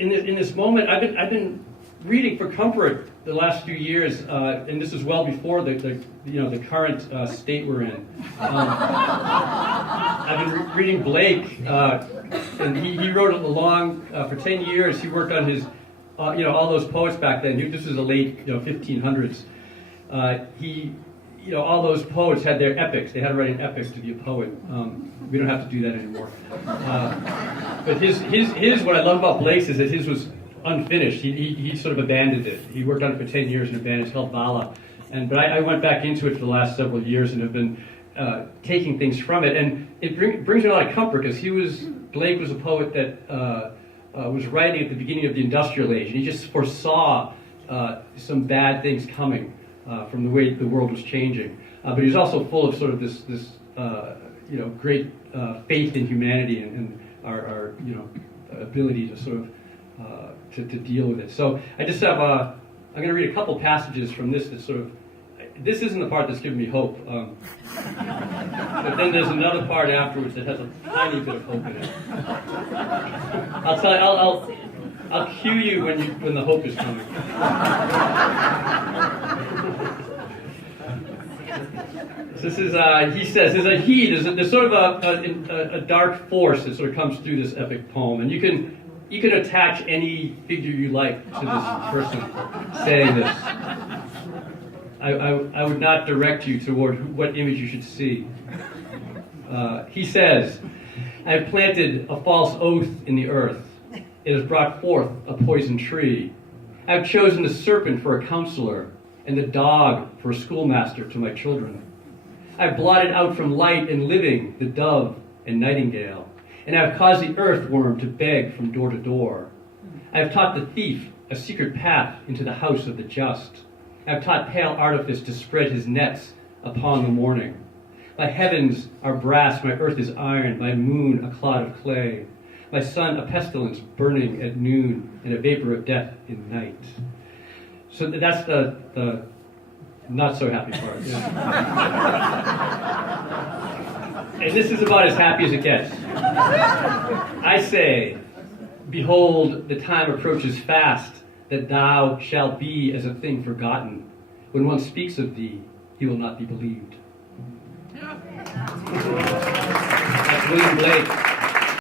in this moment, I've been reading for comfort the last few years, and this is well before the current state we're in. I've been reading Blake, and he wrote along for 10 years. He worked on his, all those poets back then. This was the late 1500s. All those poets had their epics. They had to write an epic to be a poet. We don't have to do that anymore. But his what I love about Blake's is that his was unfinished. He sort of abandoned it. He worked on it for 10 years and abandoned it. It's called Vala. But I went back into it for the last several years and have been taking things from it. And it brings me a lot of comfort because Blake was a poet that was writing at the beginning of the industrial age, and he just foresaw some bad things coming from the way the world was changing. But he was also full of sort of this great faith in humanity and our ability to sort of to deal with it. So I just have I'm going to read a couple passages from this that sort of, this isn't the part that's giving me hope. But then there's another part afterwards that has a tiny bit of hope in it. I'll cue you when the hope is coming. This is he says there's a heat. There's sort of a dark force that sort of comes through this epic poem, and you can attach any figure you like to this person saying this. I would not direct you toward what image you should see. He says, I have planted a false oath in the earth. It has brought forth a poison tree. I have chosen the serpent for a counselor and the dog for a schoolmaster to my children. I have blotted out from light and living the dove and nightingale, and I have caused the earthworm to beg from door to door. I have taught the thief a secret path into the house of the just. I have taught pale artifice to spread his nets upon the morning. My heavens are brass, my earth is iron, my moon a clod of clay, my sun a pestilence burning at noon, and a vapor of death in night. So that's the not so happy part. Yeah. And this is about as happy as it gets. I say, behold, the time approaches fast, that thou shalt be as a thing forgotten. When one speaks of thee, he will not be believed. That's William Blake.